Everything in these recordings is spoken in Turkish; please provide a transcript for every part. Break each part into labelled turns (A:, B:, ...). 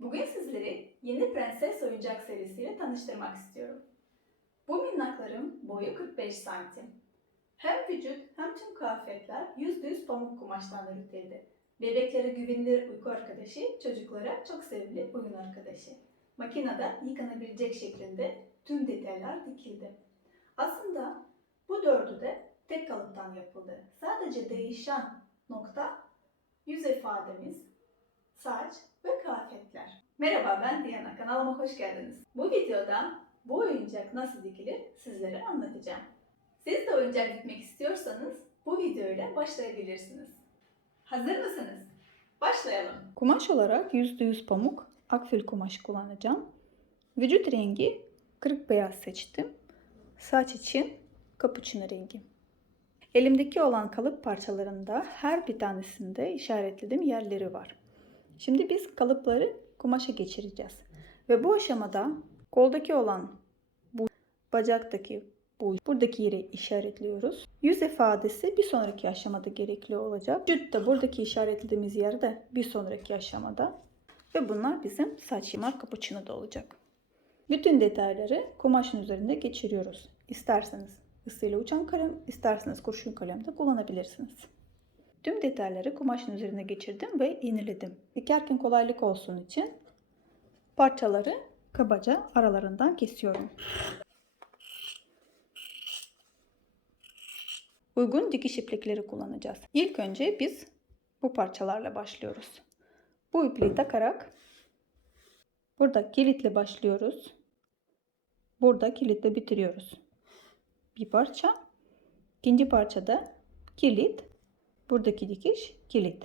A: Bugün sizleri Yeni Prenses Oyuncak serisiyle tanıştırmak istiyorum. Bu minnakların boyu 45 santim. Hem vücut hem tüm kıyafetler %100 pamuk kumaştan üretildi. Bebeklere güvenilir uyku arkadaşı, çocuklara çok sevimli oyun arkadaşı. Makinede yıkanabilecek şeklinde tüm detaylar dikildi. Aslında bu dördü de tek kalıptan yapıldı. Sadece değişen nokta yüz ifademiz, saç ve kıyafetler. Merhaba ben Diana, kanalıma hoş geldiniz. Bu videoda bu oyuncak nasıl dikilir sizlere anlatacağım. Siz de oyuncak dikmek istiyorsanız bu videoyla başlayabilirsiniz. Hazır mısınız? Başlayalım.
B: Kumaş olarak %100 pamuk akfil kumaş kullanacağım. Vücut rengi kırık beyaz seçtim. Saç için cappuccino rengi. Elimdeki olan kalıp parçalarında her bir tanesinde işaretlediğim yerleri var. Şimdi biz kalıpları kumaşa geçireceğiz. Ve bu aşamada koldaki olan bu bacaktaki bu buradaki yeri işaretliyoruz. Yüz ifadesi bir sonraki aşamada gerekli olacak. Vücutta buradaki işaretlediğimiz yerde bir sonraki aşamada. Ve bunlar bizim saç yımak cappuccino'da olacak. Bütün detayları kumaşın üzerinde geçiriyoruz. İsterseniz ısıyla uçan kalem, isterseniz kurşun kalem de kullanabilirsiniz. Tüm detayları kumaşın üzerine geçirdim ve iğneledim. Dikerken kolaylık olsun için parçaları kabaca aralarından kesiyorum. Uygun dikiş iplikleri kullanacağız. İlk önce biz bu parçalarla başlıyoruz. Bu ipliği takarak burada kilitle başlıyoruz. Burada kilitle bitiriyoruz. Bir parça. İkinci parçada kilit. Buradaki dikiş kilit.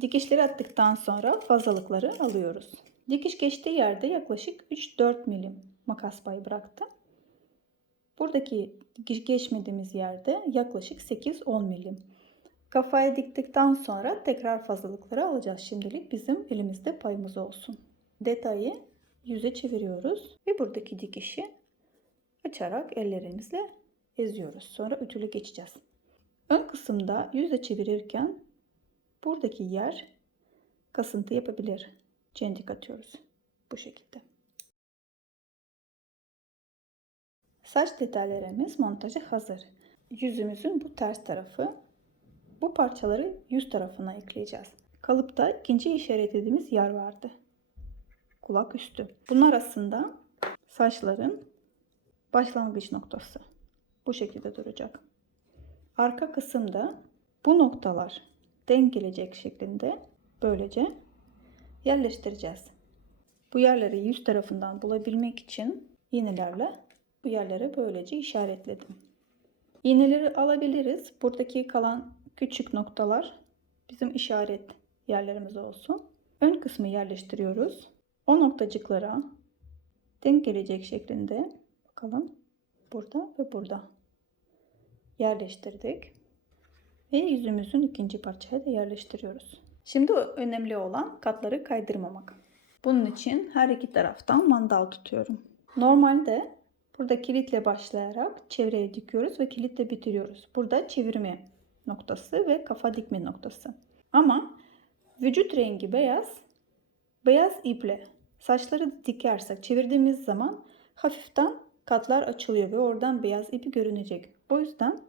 B: Dikişleri attıktan sonra fazlalıkları alıyoruz. Dikiş geçtiği yerde yaklaşık 3-4 milim makas payı bıraktım. Buradaki dikiş geçmediğimiz yerde yaklaşık 8-10 milim. Kafaya diktikten sonra tekrar fazlalıkları alacağız. Şimdilik bizim elimizde payımız olsun. Detayı yüze çeviriyoruz ve buradaki dikişi açarak ellerimizle eziyoruz. Sonra ütüle geçeceğiz. Ön kısımda yüze çevirirken buradaki yer kasıntı yapabilir. Çentik atıyoruz. Bu şekilde. Saç detaylarımız montajı hazır. Yüzümüzün bu ters tarafı. Bu parçaları yüz tarafına ekleyeceğiz. Kalıpta ikinci işaretlediğimiz yer vardı. Kulak üstü. Bunlar arasında saçların başlangıç noktası. Bu şekilde duracak. Arka kısımda bu noktalar denk gelecek şeklinde böylece yerleştireceğiz. Bu yerleri yüz tarafından bulabilmek için iğnelerle bu yerlere böylece işaretledim. İğneleri alabiliriz. Buradaki kalan küçük noktalar bizim işaret yerlerimiz olsun. Ön kısmı yerleştiriyoruz. O noktacıklara denk gelecek şeklinde bakalım burada ve burada yerleştirdik. Ve yüzümüzün ikinci parçayı da yerleştiriyoruz. Şimdi önemli olan katları kaydırmamak. Bunun için her iki taraftan mandal tutuyorum. Normalde burada kilitle başlayarak çevreye dikiyoruz ve kilitle bitiriyoruz. Burada çevirme noktası ve kafa dikme noktası. Ama vücut rengi beyaz. Beyaz iple saçları dikersek çevirdiğimiz zaman hafiften katlar açılıyor ve oradan beyaz ipi görünecek. O yüzden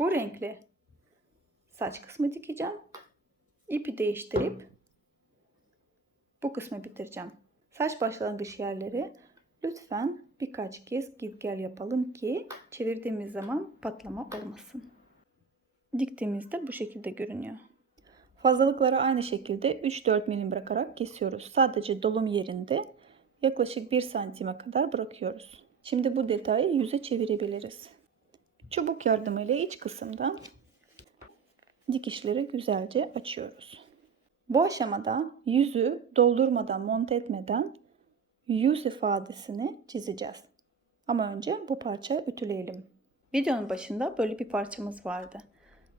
B: bu renkli saç kısmı dikeceğim. İpi değiştirip bu kısmı bitireceğim. Saç başlangıç yerleri lütfen birkaç kez git gel yapalım ki çevirdiğimiz zaman patlama olmasın. Diktiğimizde bu şekilde görünüyor. Fazlalıkları aynı şekilde 3-4 milim bırakarak kesiyoruz. Sadece dolum yerinde yaklaşık 1 santime kadar bırakıyoruz. Şimdi bu detayı yüze çevirebiliriz. Çubuk yardımıyla iç kısımdan dikişleri güzelce açıyoruz. Bu aşamada yüzü doldurmadan, monte etmeden yüz ifadesini çizeceğiz. Ama önce bu parça ütüleyelim. Videonun başında böyle bir parçamız vardı.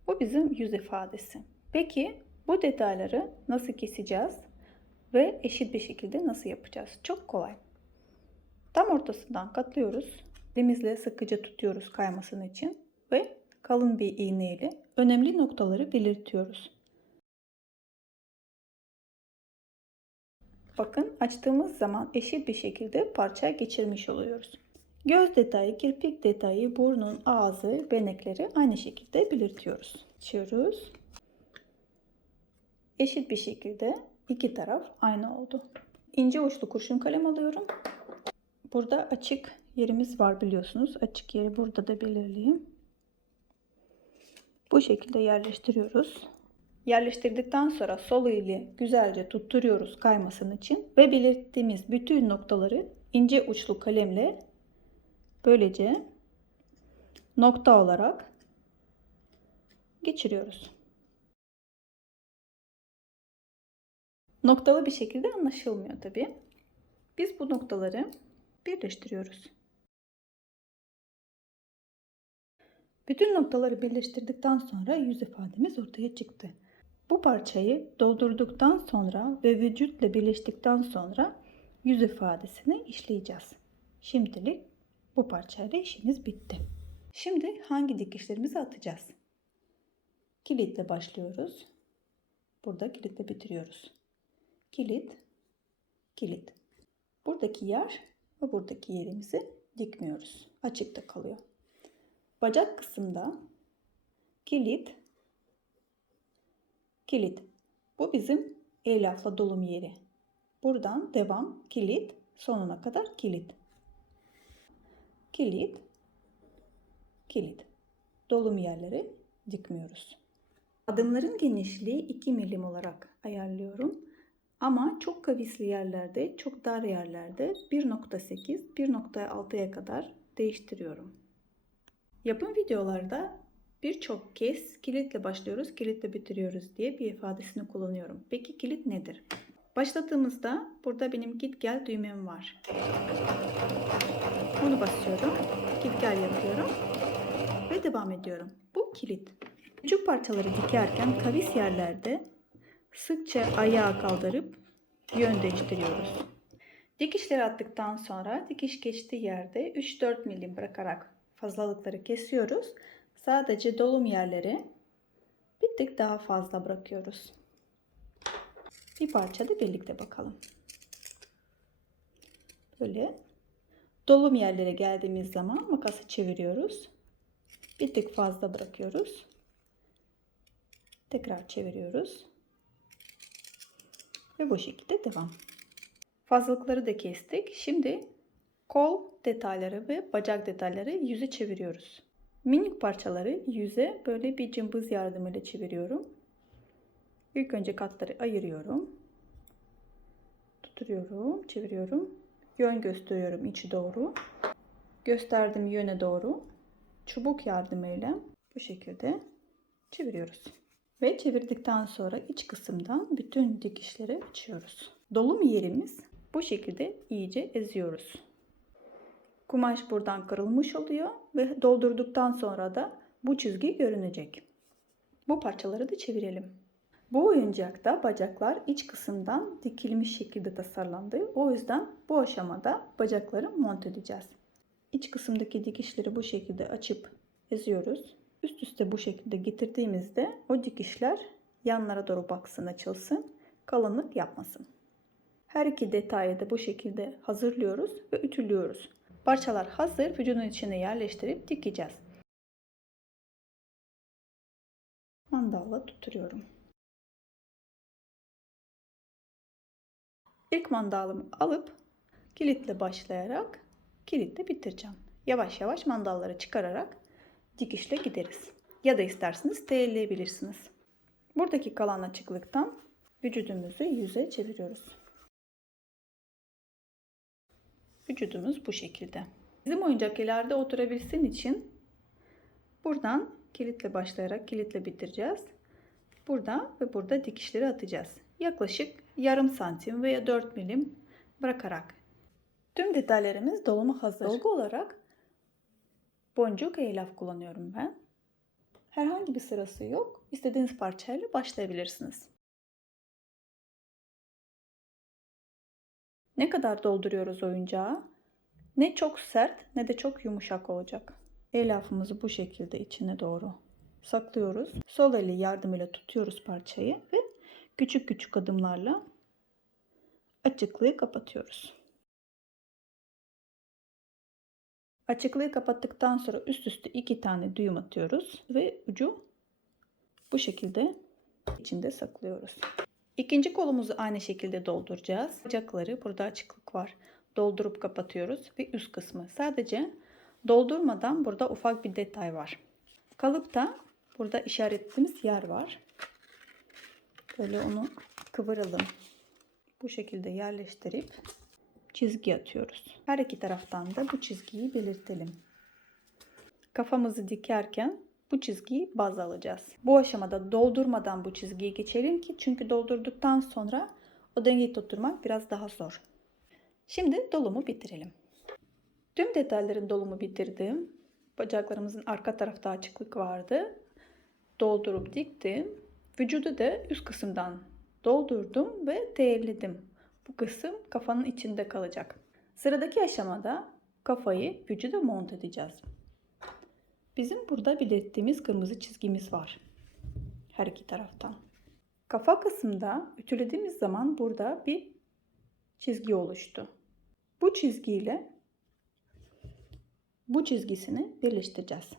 B: Bu bizim yüz ifadesi. Peki bu detayları nasıl keseceğiz ve eşit bir şekilde nasıl yapacağız? Çok kolay. Tam ortasından katlıyoruz. Elimizle sıkıca tutuyoruz kaymasını için ve kalın bir iğne ile önemli noktaları belirtiyoruz. Bakın açtığımız zaman eşit bir şekilde parçaya geçirmiş oluyoruz. Göz detayı, kirpik detayı, burnun, ağzı, benekleri aynı şekilde belirtiyoruz. Açıyoruz. Eşit bir şekilde iki taraf aynı oldu. İnce uçlu kurşun kalem alıyorum. Burada açık yerimiz var biliyorsunuz. Açık yeri burada da belirleyeyim. Bu şekilde yerleştiriyoruz. Yerleştirdikten sonra sol ile güzelce tutturuyoruz kaymasın için ve belirttiğimiz bütün noktaları ince uçlu kalemle böylece nokta olarak geçiriyoruz. Noktalı bir şekilde anlaşılmıyor tabi. Biz bu noktaları birleştiriyoruz. Bütün noktaları birleştirdikten sonra yüz ifademiz ortaya çıktı. Bu parçayı doldurduktan sonra ve vücutla birleştikten sonra yüz ifadesini işleyeceğiz. Şimdilik bu parçayla işimiz bitti. Şimdi hangi dikişlerimizi atacağız? Kilitle başlıyoruz. Burada kilitle bitiriyoruz. Kilit, kilit. Buradaki yer ve buradaki yerimizi dikmiyoruz. Açıkta kalıyor. Bacak kısımda kilit, kilit. Bu bizim elafla dolum yeri. Buradan devam kilit, sonuna kadar kilit. Kilit, kilit. Dolum yerleri dikmiyoruz. Adımların genişliği 2 milim olarak ayarlıyorum. Ama çok kavisli yerlerde, çok dar yerlerde 1.8, 1.6'ya kadar değiştiriyorum. Yapım videolarda birçok kez kilitle başlıyoruz, kilitle bitiriyoruz diye bir ifadesini kullanıyorum. Peki kilit nedir? Başladığımızda burada benim git gel düğmem var. Bunu basıyorum, git gel yapıyorum ve devam ediyorum. Bu kilit. Küçük parçaları dikerken kavis yerlerde sıkça ayağı kaldırıp yön değiştiriyoruz. Dikişleri attıktan sonra dikiş geçtiği yerde 3-4 milim bırakarak fazlalıkları kesiyoruz. Sadece dolum yerleri bir tık daha fazla bırakıyoruz. Bir parça da birlikte bakalım. Böyle dolum yerlere geldiğimiz zaman makası çeviriyoruz. Bir tık fazla bırakıyoruz. Tekrar çeviriyoruz. Ve bu şekilde devam. Fazlalıkları da kestik. Şimdi kol detayları ve bacak detayları yüze çeviriyoruz. Minik parçaları yüze böyle bir cımbız yardımıyla çeviriyorum. İlk önce katları ayırıyorum. Tutuyorum, çeviriyorum. Yön gösteriyorum içi doğru. Gösterdiğim yöne doğru çubuk yardımıyla bu şekilde çeviriyoruz. Ve çevirdikten sonra iç kısımdan bütün dikişleri açıyoruz. Dolum yerimiz bu şekilde iyice eziyoruz. Kumaş buradan kırılmış oluyor ve doldurduktan sonra da bu çizgi görünecek. Bu parçaları da çevirelim. Bu oyuncakta bacaklar iç kısımdan dikilmiş şekilde tasarlandı. O yüzden bu aşamada bacakları monte edeceğiz. İç kısımdaki dikişleri bu şekilde açıp eziyoruz. Üst üste bu şekilde getirdiğimizde o dikişler yanlara doğru baksın açılsın. Kalınlık yapmasın. Her iki detayı da bu şekilde hazırlıyoruz ve ütülüyoruz. Parçalar hazır vücudun içine yerleştirip dikeceğiz. Mandalla tutturuyorum. İlk mandalımı alıp kilitle başlayarak kilitle bitireceğim. Yavaş yavaş mandalları çıkararak dikişle gideriz. Ya da isterseniz teyelleyebilirsiniz. Buradaki kalan açıklıktan vücudumuzu yüze çeviriyoruz. Vücudumuz bu şekilde. Bizim oyuncak ileride oturabilsin için buradan kilitle başlayarak kilitle bitireceğiz. Burada ve burada dikişleri atacağız. Yaklaşık yarım santim veya 4 milim bırakarak. Tüm detaylarımız doluma hazır. Dolgu olarak boncuk eylaf kullanıyorum ben. Herhangi bir sırası yok. İstediğiniz parçayla başlayabilirsiniz. Ne kadar dolduruyoruz oyuncağı? Ne çok sert ne de çok yumuşak olacak. Eylafımızı bu şekilde içine doğru saklıyoruz. Sol eli yardımıyla tutuyoruz parçayı ve küçük küçük adımlarla açıklığı kapatıyoruz. Açıklığı kapattıktan sonra üst üste iki tane düğüm atıyoruz ve ucu bu şekilde içinde saklıyoruz. İkinci kolumuzu aynı şekilde dolduracağız. Bacakları burada açıklık var. Doldurup kapatıyoruz ve üst kısmı. Sadece doldurmadan burada ufak bir detay var. Kalıpta burada işaretlediğimiz yer var. Böyle onu kıvıralım. Bu şekilde yerleştirip çizgi atıyoruz. Her iki taraftan da bu çizgiyi belirtelim. Kafamızı dikerken bu çizgiyi baz alacağız. Bu aşamada doldurmadan bu çizgiyi geçelim ki çünkü doldurduktan sonra o dengeyi tutturmak biraz daha zor. Şimdi dolumu bitirelim. Tüm detayların dolumu bitirdim. Bacaklarımızın arka tarafta açıklık vardı. Doldurup diktim. Vücudu da üst kısımdan doldurdum ve teyelledim. Bu kısım kafanın içinde kalacak. Sıradaki aşamada kafayı vücuda monte edeceğiz. Bizim burada belirttiğimiz kırmızı çizgimiz var. Her iki taraftan. Kafa kısmında ütülediğimiz zaman burada bir çizgi oluştu. Bu çizgiyle bu çizgisini birleştireceğiz.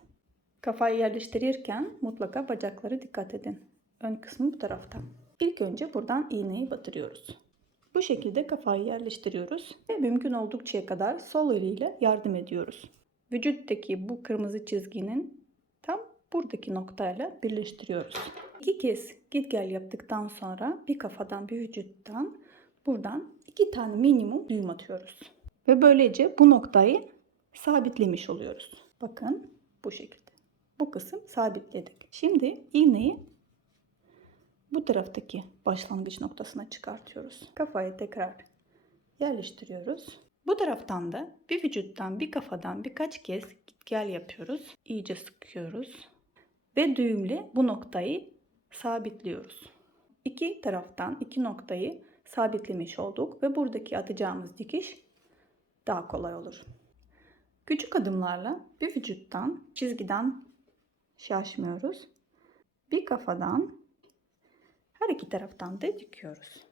B: Kafayı yerleştirirken mutlaka bacakları dikkat edin. Ön kısmı bu tarafta. İlk önce buradan iğneyi batırıyoruz. Bu şekilde kafayı yerleştiriyoruz ve mümkün oldukça kadar sol eliyle yardım ediyoruz. Vücuttaki bu kırmızı çizginin tam buradaki noktayla birleştiriyoruz. İki kez git gel yaptıktan sonra bir kafadan bir vücuttan buradan iki tane minimum düğüm atıyoruz. Ve böylece bu noktayı sabitlemiş oluyoruz. Bakın bu şekilde. Bu kısım sabitledik. Şimdi iğneyi bu taraftaki başlangıç noktasına çıkartıyoruz. Kafayı tekrar yerleştiriyoruz. Bu taraftan da bir vücuttan bir kafadan birkaç kez git gel yapıyoruz. İyice sıkıyoruz. Ve düğümle bu noktayı sabitliyoruz. İki taraftan iki noktayı sabitlemiş olduk ve buradaki atacağımız dikiş daha kolay olur. Küçük adımlarla bir vücuttan, çizgiden şaşmıyoruz. Bir kafadan her iki taraftan da dikiyoruz.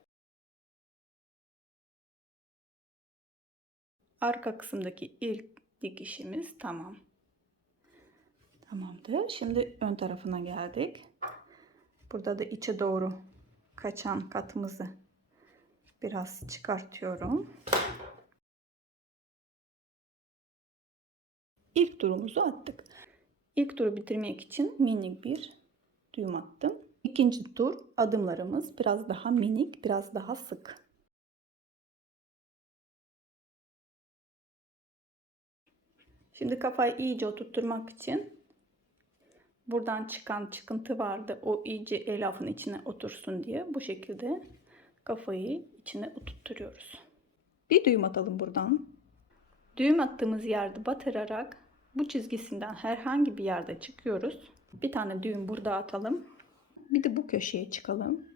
B: Arka kısımdaki ilk dikişimiz tamam. Tamamdır. Şimdi ön tarafına geldik. Burada da içe doğru kaçan katımızı biraz çıkartıyorum. İlk turumuzu attık. İlk turu bitirmek için minik bir düğüm attım. İkinci tur adımlarımız biraz daha minik, biraz daha sık. Şimdi kafayı iyice oturtturmak için buradan çıkan çıkıntı vardı. O iyice elafın içine otursun diye bu şekilde kafayı içine oturtturuyoruz. Bir düğüm atalım buradan. Düğüm attığımız yerde batırarak bu çizgisinden herhangi bir yerde çıkıyoruz. Bir tane düğüm burada atalım. Bir de bu köşeye çıkalım.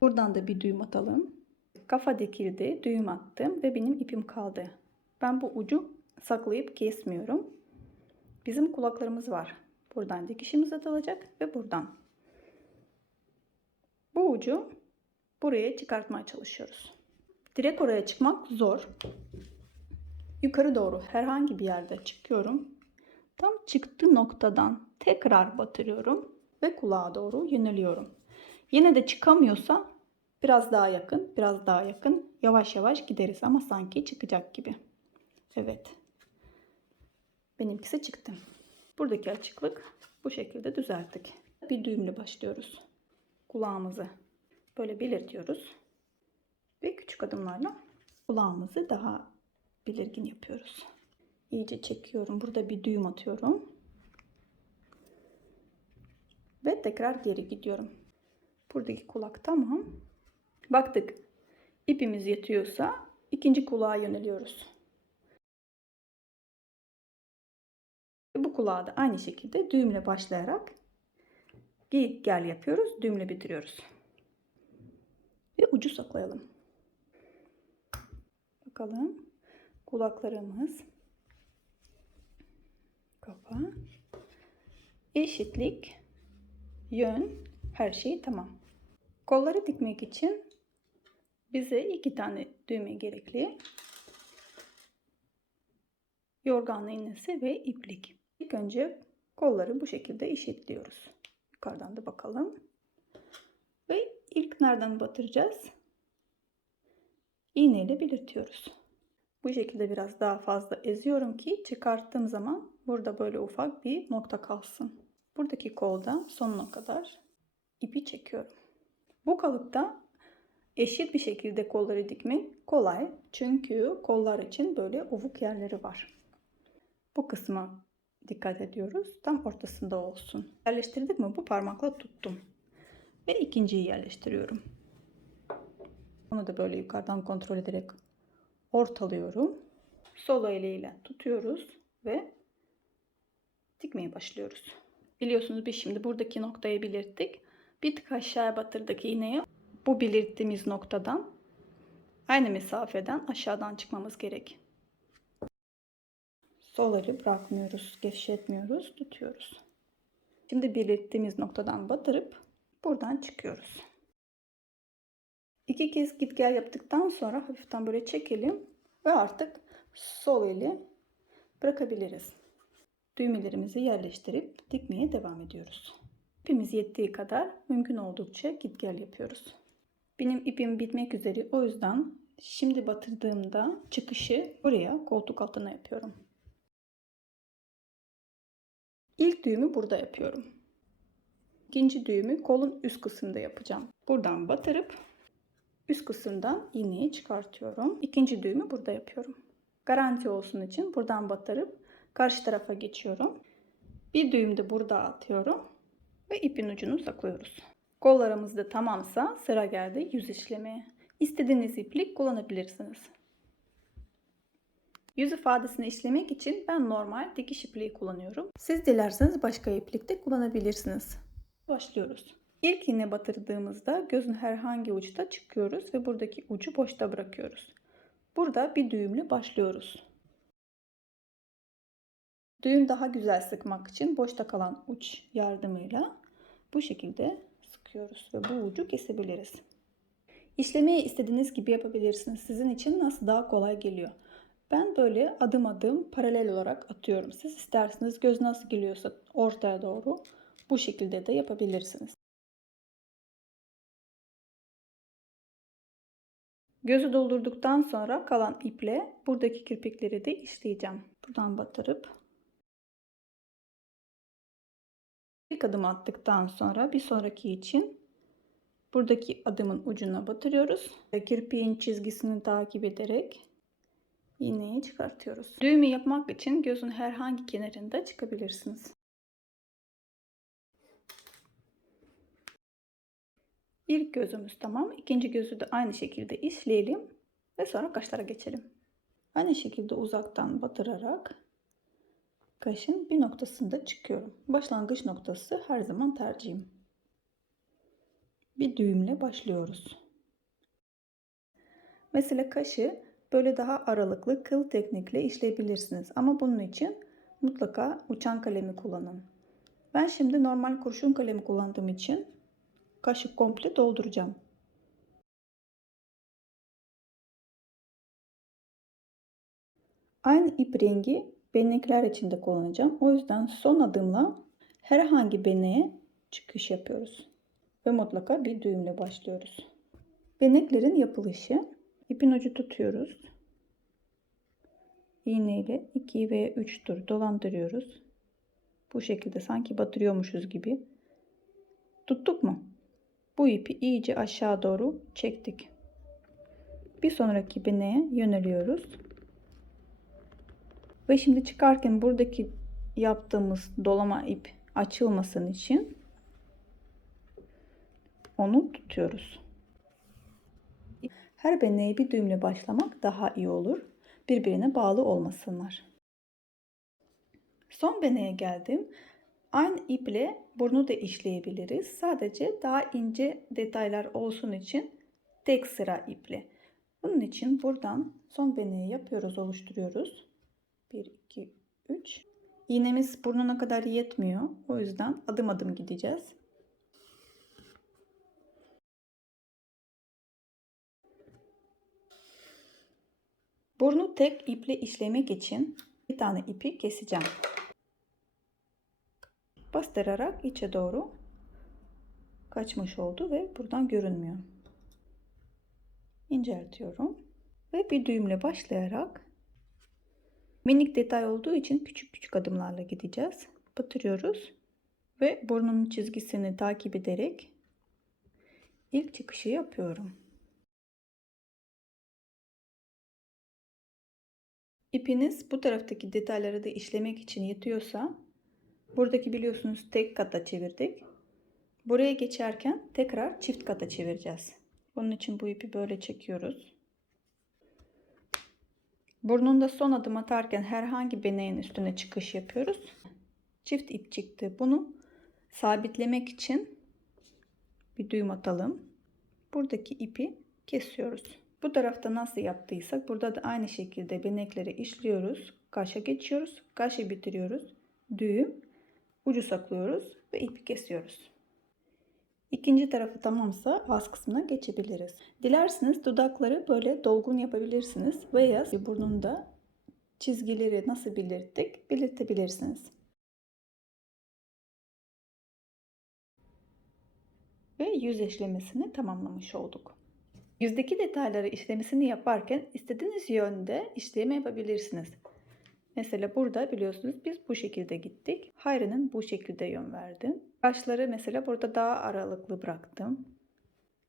B: Buradan da bir düğüm atalım. Kafa dikildi, düğüm attım ve benim ipim kaldı. Ben bu ucu saklayıp kesmiyorum. Bizim kulaklarımız var. Buradan dikişimiz atılacak ve buradan. Bu ucu buraya çıkartmaya çalışıyoruz. Direkt oraya çıkmak zor. Yukarı doğru herhangi bir yerde çıkıyorum. Tam çıktığı noktadan tekrar batırıyorum ve kulağa doğru yöneliyorum. Yine de çıkamıyorsa biraz daha yakın, biraz daha yakın yavaş yavaş gideriz ama sanki çıkacak gibi. Evet. Benimkisi çıktı. Buradaki açıklık bu şekilde düzelttik. Bir düğümle başlıyoruz. Kulağımızı böyle belirtiyoruz. Ve küçük adımlarla kulağımızı daha belirgin yapıyoruz. İyice çekiyorum. Burada bir düğüm atıyorum. Ve tekrar geri gidiyorum. Buradaki kulak tamam. Baktık. İpimiz yetiyorsa ikinci kulağa yöneliyoruz. Bu kulağı da aynı şekilde düğümle başlayarak git gel yapıyoruz. Düğümle bitiriyoruz. Ve ucu saklayalım. Bakalım. Kulaklarımız kafa eşitlik yön her şey tamam. Kolları dikmek için bize iki tane düğme gerekli. Yorgan iğnesi ve iplik. İlk önce kolları bu şekilde eşitliyoruz. Yukarıdan da bakalım. Ve ilk nereden batıracağız? İğneyle belirtiyoruz. Bu şekilde biraz daha fazla eziyorum ki çıkarttığım zaman burada böyle ufak bir nokta kalsın. Buradaki koldan sonuna kadar ipi çekiyorum. Bu kalıpta eşit bir şekilde kolları dikmek kolay. Çünkü kollar için böyle ovuk yerleri var. Bu kısma dikkat ediyoruz. Tam ortasında olsun. Yerleştirdik mi bu parmakla tuttum. Ve ikinciyi yerleştiriyorum. Onu da böyle yukarıdan kontrol ederek ortalıyorum. Sol eliyle tutuyoruz ve dikmeye başlıyoruz. Biliyorsunuz biz şimdi buradaki noktayı belirttik. Bir tık aşağıya batırdık iğneyi. Bu belirttiğimiz noktadan aynı mesafeden aşağıdan çıkmamız gerek. Sol eli bırakmıyoruz, gevşetmiyoruz, tutuyoruz. Şimdi belirttiğimiz noktadan batırıp buradan çıkıyoruz. İki kez git gel yaptıktan sonra hafiften böyle çekelim ve artık sol eli bırakabiliriz. Düğmelerimizi yerleştirip dikmeye devam ediyoruz. İpimiz yettiği kadar mümkün oldukça git gel yapıyoruz. Benim ipim bitmek üzere o yüzden şimdi batırdığımda çıkışı buraya koltuk altına yapıyorum. İlk düğümü burada yapıyorum. İkinci düğümü kolun üst kısmında yapacağım. Buradan batırıp üst kısımdan iğneyi çıkartıyorum. İkinci düğümü burada yapıyorum. Garanti olsun için buradan batırıp karşı tarafa geçiyorum. Bir düğüm de burada atıyorum ve ipin ucunu saklıyoruz. Kollarımız da tamamsa sıra geldi yüz işlemeye. İstediğiniz iplik kullanabilirsiniz. Yüz ifadesini işlemek için ben normal dikiş ipliği kullanıyorum. Siz dilerseniz başka iplik de kullanabilirsiniz. Başlıyoruz. İlk iğne batırdığımızda gözün herhangi uçta çıkıyoruz ve buradaki ucu boşta bırakıyoruz. Burada bir düğümle başlıyoruz. Düğüm daha güzel sıkmak için boşta kalan uç yardımıyla bu şekilde sıkıyoruz ve bu ucu kesebiliriz. İşlemeyi istediğiniz gibi yapabilirsiniz. Sizin için nasıl daha kolay geliyor. Ben böyle adım adım paralel olarak atıyorum. Siz isterseniz göz nasıl geliyorsa ortaya doğru bu şekilde de yapabilirsiniz. Gözü doldurduktan sonra kalan iple buradaki kirpikleri de işleyeceğim. Buradan batırıp ilk adım attıktan sonra bir sonraki için buradaki adımın ucuna batırıyoruz. Kirpiğin çizgisini takip ederek iğneyi çıkartıyoruz. Düğümü yapmak için gözün herhangi kenarında çıkabilirsiniz. İlk gözümüz tamam. İkinci gözü de aynı şekilde işleyelim ve sonra kaşlara geçelim. Aynı şekilde uzaktan batırarak kaşın bir noktasında çıkıyorum. Başlangıç noktası her zaman tercihim. Bir düğümle başlıyoruz. Mesela kaşı böyle daha aralıklı kıl teknikle işleyebilirsiniz. Ama bunun için mutlaka uçan kalemi kullanın. Ben şimdi normal kurşun kalemi kullandığım için kaşı komple dolduracağım. Aynı ip rengi benekler için de kullanacağım. O yüzden son adımla herhangi beneğe çıkış yapıyoruz. Ve mutlaka bir düğümle başlıyoruz. Beneklerin yapılışı ipin ucu tutuyoruz. İğne ile 2 ve 3 tur dolandırıyoruz. Bu şekilde sanki batırıyormuşuz gibi. Tuttuk mu? Bu ipi iyice aşağı doğru çektik. Bir sonraki beneğe yöneliyoruz. Ve şimdi çıkarken buradaki yaptığımız dolama ip açılmasın için onu tutuyoruz. Her beneğe bir düğümle başlamak daha iyi olur. Birbirine bağlı olmasınlar. Son beneğe geldim. Aynı iple burnu da işleyebiliriz. Sadece daha ince detaylar olsun için tek sıra iple. Bunun için buradan son beneği yapıyoruz, oluşturuyoruz. 1, 2, 3. İğnemiz burnuna kadar yetmiyor. O yüzden adım adım gideceğiz. Burnu tek iple işlemek için bir tane ipi keseceğim. Bastırarak içe doğru kaçmış oldu ve buradan görünmüyor. İnceltiyorum ve bir düğümle başlayarak minik detay olduğu için küçük küçük adımlarla gideceğiz. Batırıyoruz ve burnunun çizgisini takip ederek ilk çıkışı yapıyorum. İpiniz bu taraftaki detayları da işlemek için yetiyorsa buradaki biliyorsunuz tek kata çevirdik. Buraya geçerken tekrar çift kata çevireceğiz. Bunun için bu ipi böyle çekiyoruz. Burnunda son adım atarken herhangi bir üstüne çıkış yapıyoruz. Çift ip çıktı. Bunu sabitlemek için bir düğüm atalım. Buradaki ipi kesiyoruz. Bu tarafta nasıl yaptıysak burada da aynı şekilde benekleri işliyoruz. Kaşa geçiyoruz. Kaşı bitiriyoruz. Düğüm. Ucu saklıyoruz ve ipi kesiyoruz. İkinci tarafı tamamsa ağız kısmına geçebiliriz. Dilerseniz dudakları böyle dolgun yapabilirsiniz veya burnunda çizgileri nasıl belirttik belirtebilirsiniz. Ve yüz işlemesini tamamlamış olduk. Yüzdeki detayları işlemesini yaparken istediğiniz yönde işleme yapabilirsiniz. Mesela burada biliyorsunuz biz bu şekilde gittik. Hayri'nin bu şekilde yön verdim. Kaşları mesela burada daha aralıklı bıraktım.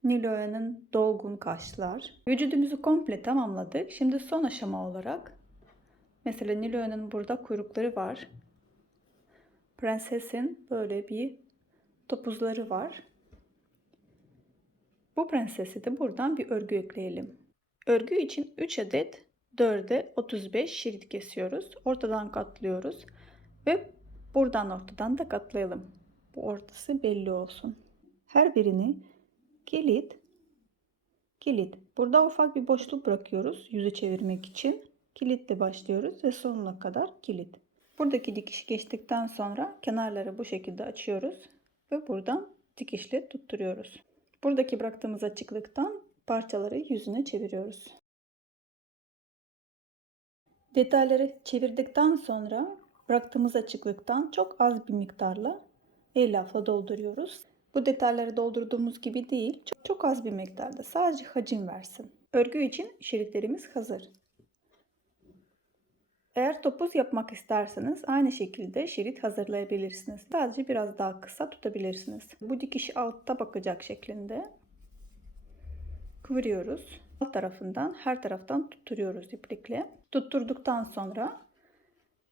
B: Niloya'nın dolgun kaşlar. Vücudumuzu komple tamamladık. Şimdi son aşama olarak mesela Niloya'nın burada kuyrukları var. Prensesin böyle bir topuzları var. Bu prensesi de buradan bir örgü ekleyelim. Örgü için 3 adet 4'e 35 şerit kesiyoruz. Ortadan katlıyoruz. Ve buradan ortadan da katlayalım. Bu ortası belli olsun. Her birini kilit kilit. Burada ufak bir boşluk bırakıyoruz yüzü çevirmek için. Kilitle başlıyoruz ve sonuna kadar kilit. Buradaki dikiş geçtikten sonra kenarları bu şekilde açıyoruz ve buradan dikişle tutturuyoruz. Buradaki bıraktığımız açıklıktan parçaları yüzüne çeviriyoruz. Detayları çevirdikten sonra bıraktığımız açıklıktan çok az bir miktarla el lafla dolduruyoruz. Bu detayları doldurduğumuz gibi değil, çok, çok az bir miktarda sadece hacim versin. Örgü için şeritlerimiz hazır. Eğer topuz yapmak isterseniz aynı şekilde şerit hazırlayabilirsiniz. Sadece biraz daha kısa tutabilirsiniz. Bu dikiş altta bakacak şeklinde kıvırıyoruz. Alt tarafından her taraftan tutturuyoruz iplikle. Tutturduktan sonra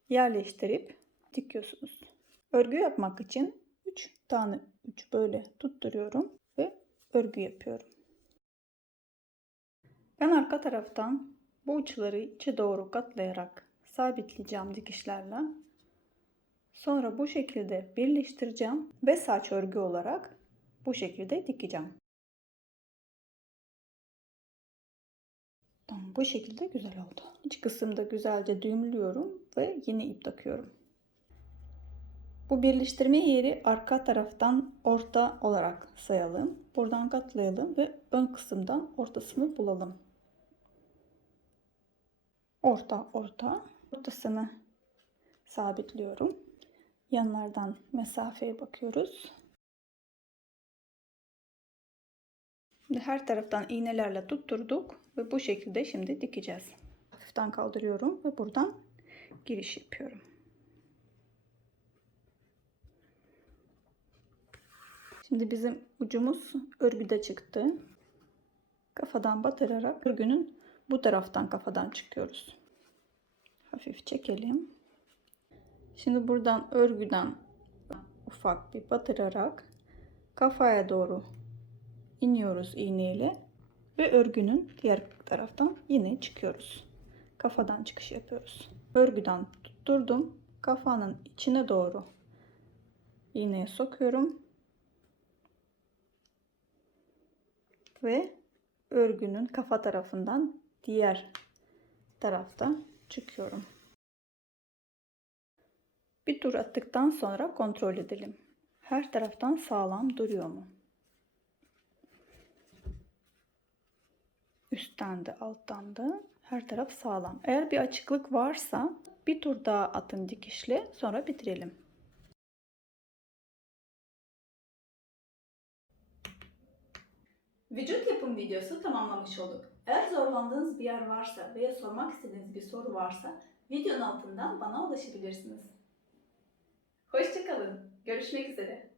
B: yerleştirip dikiyorsunuz. Örgü yapmak için 3 tane 3 böyle tutturuyorum ve örgü yapıyorum. Ben arka taraftan bu uçları içe doğru katlayarak sabitleyeceğim dikişlerle. Sonra bu şekilde birleştireceğim ve saç örgü olarak bu şekilde dikeceğim. Tamam, bu şekilde güzel oldu. İç kısımda güzelce düğümlüyorum ve yeni ip takıyorum. Bu birleştirme yeri arka taraftan orta olarak sayalım. Buradan katlayalım ve ön kısımdan ortasını bulalım. Orta, orta. Ortasını sabitliyorum. Yanlardan mesafeye bakıyoruz. Her taraftan iğnelerle tutturduk ve bu şekilde şimdi dikeceğiz. Hafiften kaldırıyorum ve buradan giriş yapıyorum. Şimdi bizim ucumuz örgüde çıktı. Kafadan batırarak örgünün bu taraftan kafadan çıkıyoruz. Hafif çekelim. Şimdi buradan örgüden ufak bir batırarak kafaya doğru iniyoruz iğneyle ve örgünün diğer taraftan yine çıkıyoruz. Kafadan çıkış yapıyoruz. Örgüden tutturdum. Kafanın içine doğru iğneye sokuyorum. Ve örgünün kafa tarafından diğer tarafta çıkıyorum. Bir tur attıktan sonra kontrol edelim. Her taraftan sağlam duruyor mu? Üstten de alttan da Her taraf sağlam. Eğer bir açıklık varsa bir tur daha atın dikişle sonra bitirelim.
A: Vücut yapım videosu tamamlamış olduk. Eğer zorlandığınız bir yer varsa veya sormak istediğiniz bir soru varsa videonun altından bana ulaşabilirsiniz. Hoşçakalın. Görüşmek üzere.